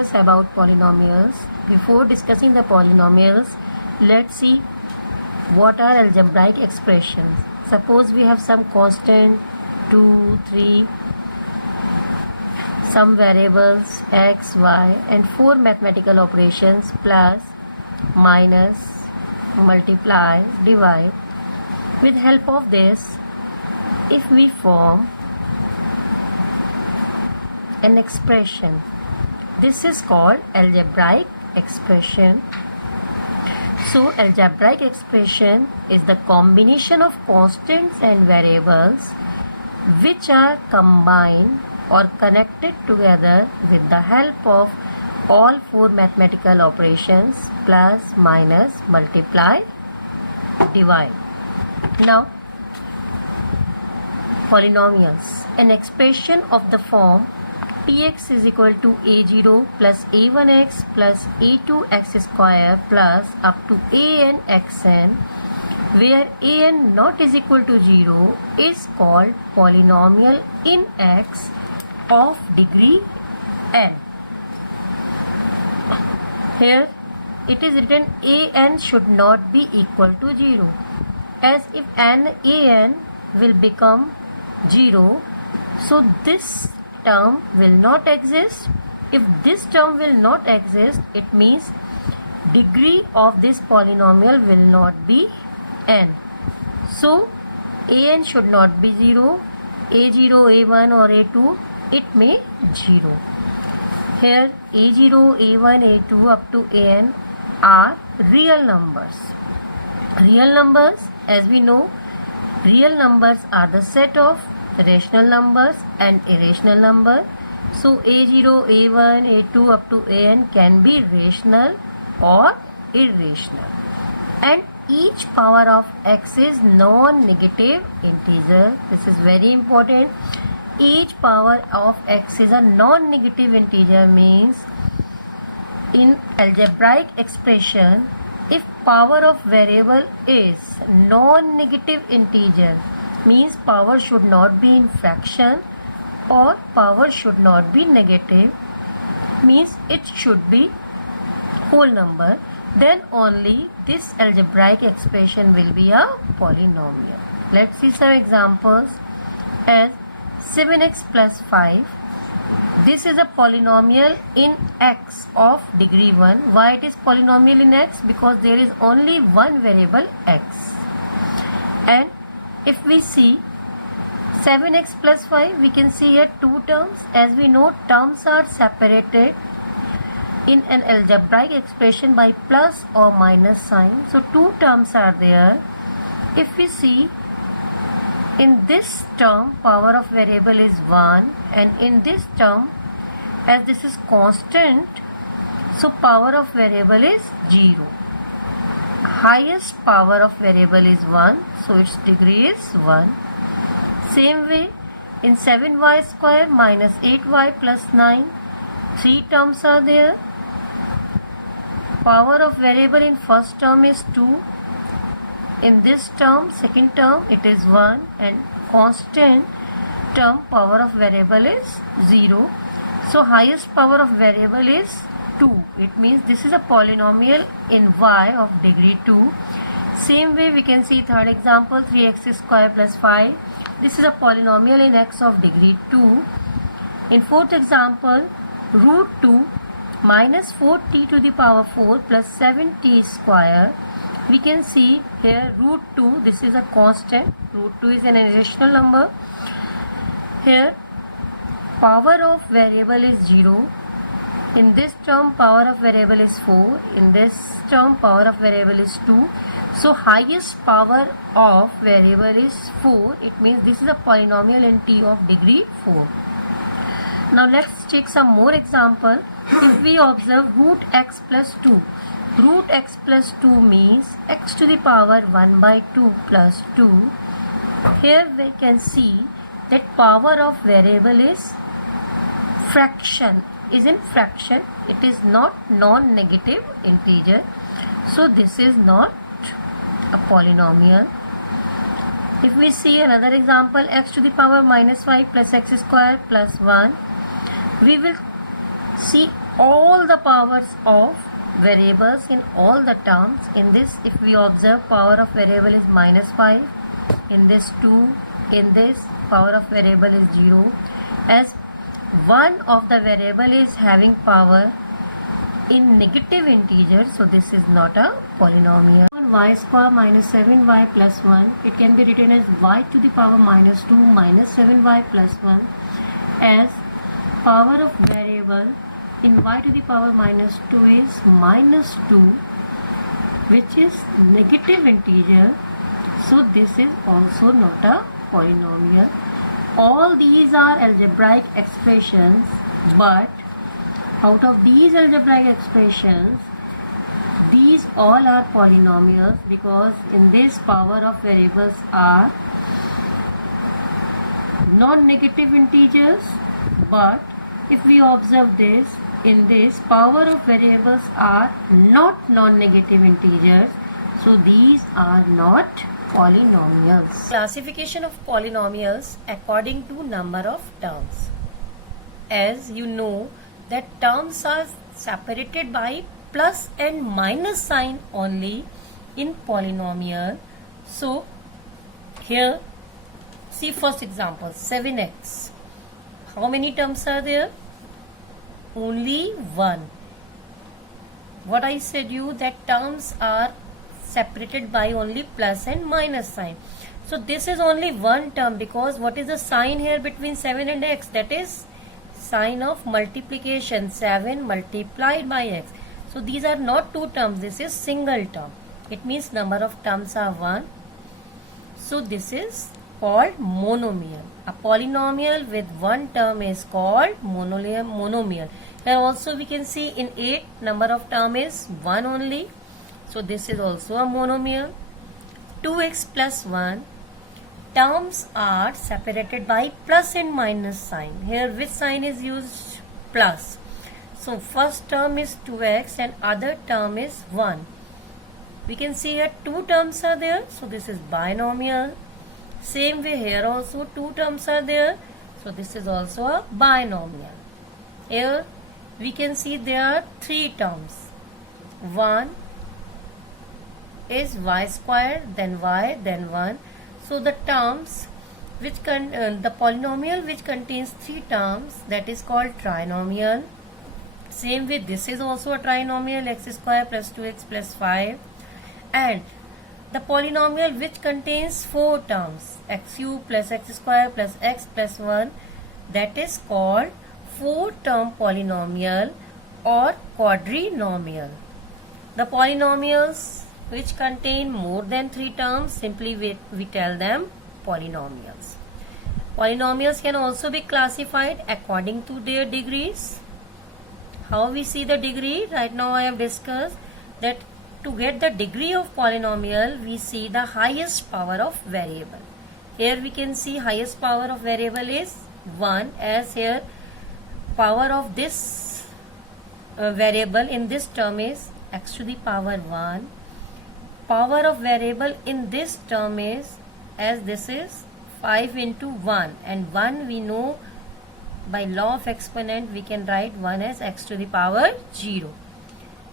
discuss about polynomials. Before discussing the polynomials, let's see what are algebraic expressions. Suppose we have some constant 2, 3, some variables x, y and 4 mathematical operations plus, minus, multiply, divide. With help of this, if we form an expression, this is called algebraic expression. So algebraic expression is the combination of constants and variables which are combined or connected together with the help of all 4 mathematical operations plus, minus, multiply, divide. Now, polynomials. An expression of the form px is equal to a0 plus a1x plus a2x square plus up to an xn, where an not is equal to 0 is called polynomial in x of degree n. Here it is written an should not be equal to 0, as if an will become 0, so this term will not exist. If this term will not exist, it means degree of this polynomial will not be n. So an should not be 0, a0, a1 or a2, it may 0. Here a0, a1, a2 up to an are real numbers. Real numbers, as we know, real numbers are the set of rational numbers and irrational number. So a0, a1, a2 up to an can be rational or irrational. And each power of x is non-negative integer. This is very important. Each power of x is a non-negative integer, means in algebraic expression, if power of variable is non-negative integer, means power should not be in fraction or power should not be negative, means it should be whole number, then only this algebraic expression will be a polynomial. Let's see some examples. As 7x plus 5, this is a polynomial in x of degree 1. Why it is polynomial in x? Because there is only one variable x. And if we see 7x plus 5, we can see here two terms. As we know, terms are separated in an algebraic expression by plus or minus sign. So two terms are there. If we see, in this term power of variable is 1, and in this term, as this is constant, so power of variable is 0. Highest power of variable is 1, so its degree is 1. Same way, in 7y square minus 8y plus 9, 3 terms are there. Power of variable in first term is 2. In this term, second term, it is 1, and constant term power of variable is 0. So highest power of variable is 2. It means this is a polynomial in y of degree 2. Same way we can see third example, 3x square plus 5. This is a polynomial in x of degree 2. In fourth example, root 2 minus 4t to the power 4 plus 7t square. We can see here root 2, this is a constant, root 2 is an irrational number. Here power of variable is 0. In this term power of variable is 4. In this term power of variable is 2. So highest power of variable is 4. It means this is a polynomial in t of degree 4. Now let's take some more example. If we observe root x plus 2. Root x plus 2 means x to the power 1 by 2 plus 2. Here we can see that power of variable is fraction, is in fraction. It is not non-negative integer. So this is not a polynomial. If we see another example, x to the power minus 5 plus x square plus 1, we will see all the powers of variables in all the terms. In this, if we observe, power of variable is -5, in this 2, in this power of variable is 0, as one of the variable is having power in negative integers, so this is not a polynomial. Y square minus 7y plus 1, it can be written as y to the power minus 2 minus 7y plus 1, as power of variable in y to the power minus 2 is minus 2, which is negative integer, so this is also not a polynomial. All these are algebraic expressions, but out of these algebraic expressions, these all are polynomials, because in this power of variables are non-negative integers. But if we observe this, in this power of variables are not non-negative integers, so these are not polynomials. Classification of polynomials according to number of terms. As you know that terms are separated by plus and minus sign only in polynomial. So here see first example, 7x. How many terms are there? Only one. What I said you, that terms are separated by only plus and minus sign. So this is only one term, because what is the sign here between 7 and x? That is sign of multiplication, 7 multiplied by x. So these are not two terms, this is single term. It means number of terms are 1. So this is called monomial. A polynomial with one term is called monomial. Here also we can see in 8 number of term is 1 only. So this is also a monomial. 2x plus 1. Terms are separated by plus and minus sign. Here which sign is used? Plus. So first term is 2x and other term is 1. We can see here two terms are there. So this is binomial. Same way here also two terms are there. So this is also a binomial. Here we can see there are three terms. One is y square, then y, then 1. So the terms which the polynomial which contains three terms, that is called trinomial. Same way this is also a trinomial, x square plus 2x plus 5. And the polynomial which contains four terms, x cube plus x square plus x plus 1, that is called four term polynomial or quadrinomial. The polynomials which contain more than three terms, simply we tell them polynomials. Polynomials can also be classified according to their degrees. How we see the degree? Right now I have discussed that to get the degree of polynomial, we see the highest power of variable. Here we can see highest power of variable is 1, as here power of this variable in this term is x to the power 1. Power of variable in this term is, as this is 5 into 1, and 1 we know by law of exponent we can write 1 as x to the power 0.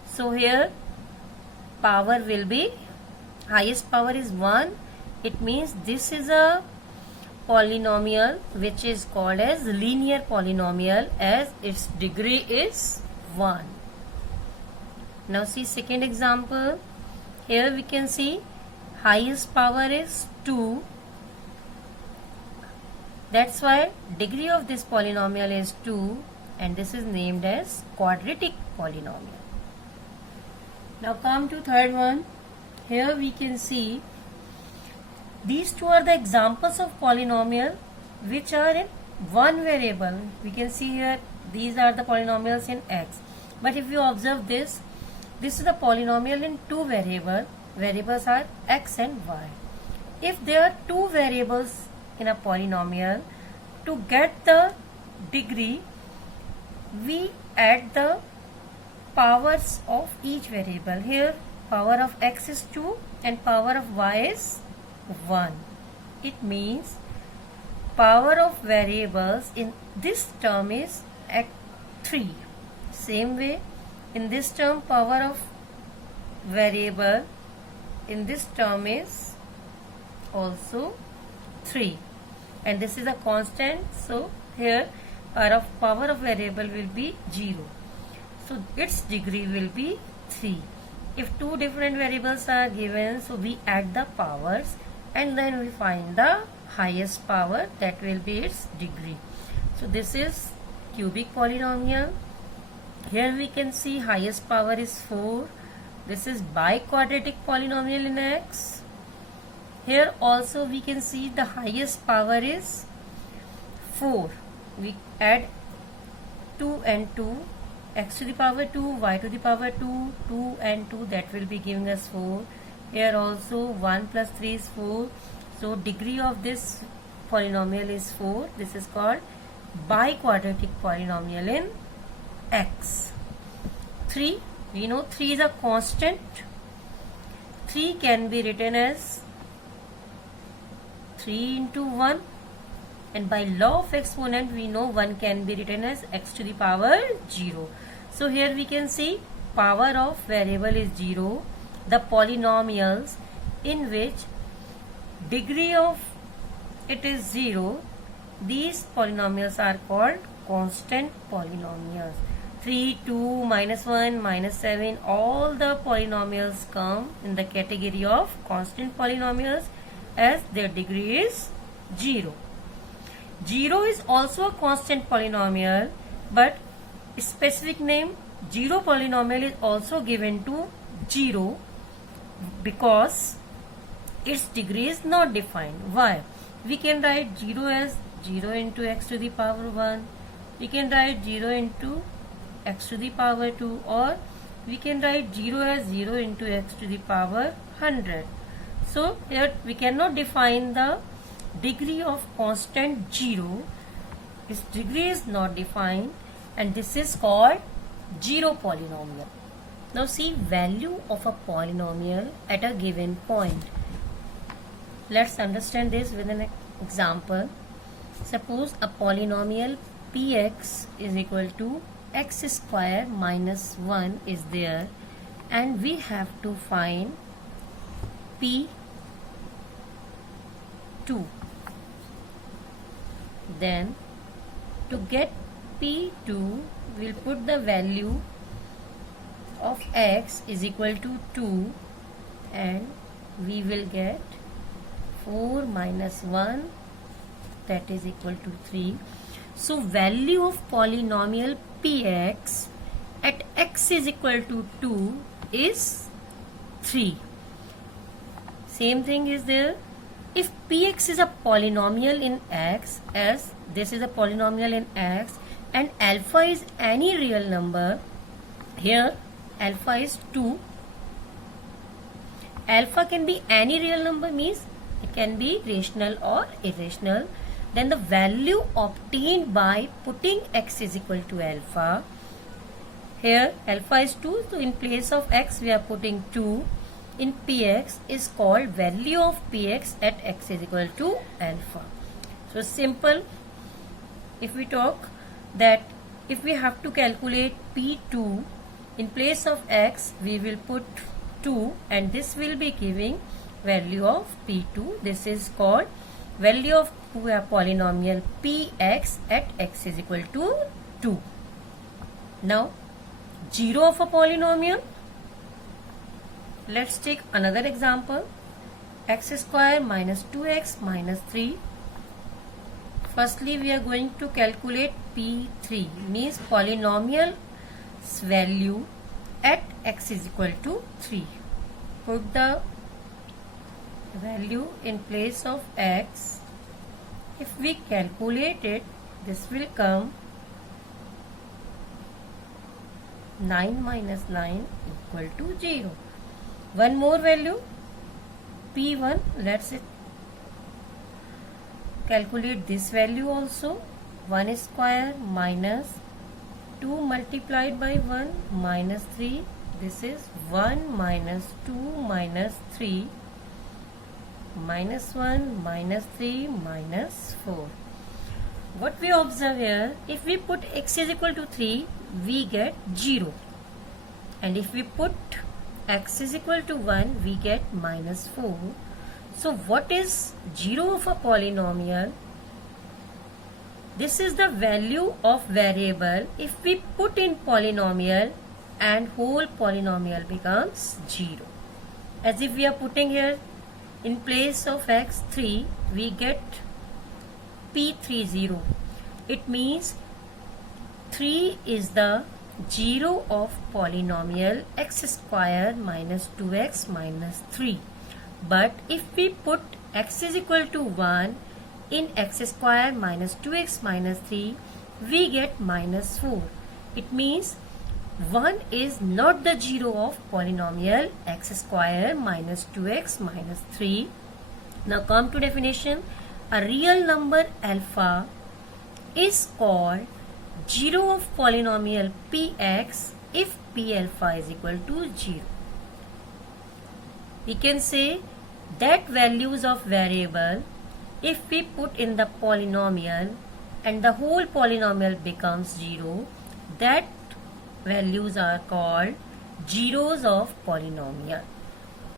So here power will be, highest power is 1. It means this is a polynomial which is called as linear polynomial, as its degree is 1. Now see second example. Here we can see highest power is 2. That's why degree of this polynomial is 2, and this is named as quadratic polynomial. Now come to third one. Here we can see these two are the examples of polynomial which are in one variable. We can see here these are the polynomials in x. But if you observe this is the polynomial in two variables are x and y. If there are two variables in a polynomial, to get the degree we add the powers of each variable. Here power of x is 2 and power of y is 1. It means power of variables in this term is 3. same way, in this term power of variable in this term is also 3, and this is a constant, so here power of variable will be 0, so its degree will be 3. If two different variables are given, so we add the powers and then we find the highest power, that will be its degree. So this is cubic polynomial. Here we can see highest power is 4. This is biquadratic polynomial in X. Here also we can see the highest power is 4. We add 2 and 2, x to the power 2, y to the power 2, 2 and 2, that will be giving us 4. Here also 1 plus 3 is 4. So degree of this polynomial is 4. This is called biquadratic polynomial in X. 3, we know 3 is a constant. 3 can be written as 3 into 1, and by law of exponent we know 1 can be written as x to the power 0. So here we can see power of variable is 0. The polynomials in which degree of it is 0, these polynomials are called constant polynomials. 3, 2, minus 1, minus 7, all the polynomials come in the category of constant polynomials as their degree is 0. 0 is also a constant polynomial, but specific name 0 polynomial is also given to 0 because its degree is not defined. Why? We can write 0 as 0 into x to the power 1. We can write 0 into x to the power 2, or we can write 0 as 0 into x to the power 100. So here we cannot define the degree of constant 0. Its degree is not defined, and this is called 0 polynomial. Now see value of a polynomial at a given point. Let's understand this with an example. Suppose a polynomial px is equal to x square minus 1 is there, and we have to find p2. Then to get p2, we'll put the value of x is equal to 2, and we will get 4 minus 1, that is equal to 3. So value of polynomial px at x is equal to 2 is 3. Same thing is there. If px is a polynomial in x, as this is a polynomial in x, and alpha is any real number, here alpha is 2. Alpha can be any real number, means it can be rational or irrational. Then the value obtained by putting x is equal to alpha. Here alpha is 2, so in place of x we are putting 2 in px is called value of px at x is equal to alpha. So simple. If we talk that if we have to calculate p2, in place of x we will put 2, and this will be giving value of p2. This is called value of polynomial px at x is equal to 2. Now 0 of a polynomial. Let's take another example. X square minus 2x minus 3. Firstly we are going to calculate p3, means polynomial value at x is equal to 3. Put the value in place of x. If we calculate it, this will come 9 minus 9 equal to 0. One more value p1. Let's calculate this value also. 1 square minus 2 multiplied by 1 minus 3. This is 1 minus 2 minus 3 minus 1 minus 3 minus 4. What we observe here, if we put x is equal to 3, we get 0. And if we put x is equal to 1, we get minus 4. So what is 0 of a polynomial? This is the value of variable if we put in polynomial and whole polynomial becomes 0. As if we are putting here in place of x 3, we get P30. It means 3 is the 0 of polynomial x square minus 2x minus 3. But if we put x is equal to 1 in x square minus 2x minus 3, we get minus 4. It means 1 is not the 0 of polynomial x square minus 2x minus 3. Now come to definition. A real number alpha is called 0 of polynomial px if p alpha is equal to 0. We can say that values of variable if we put in the polynomial and the whole polynomial becomes 0, that values are called zeros of polynomial.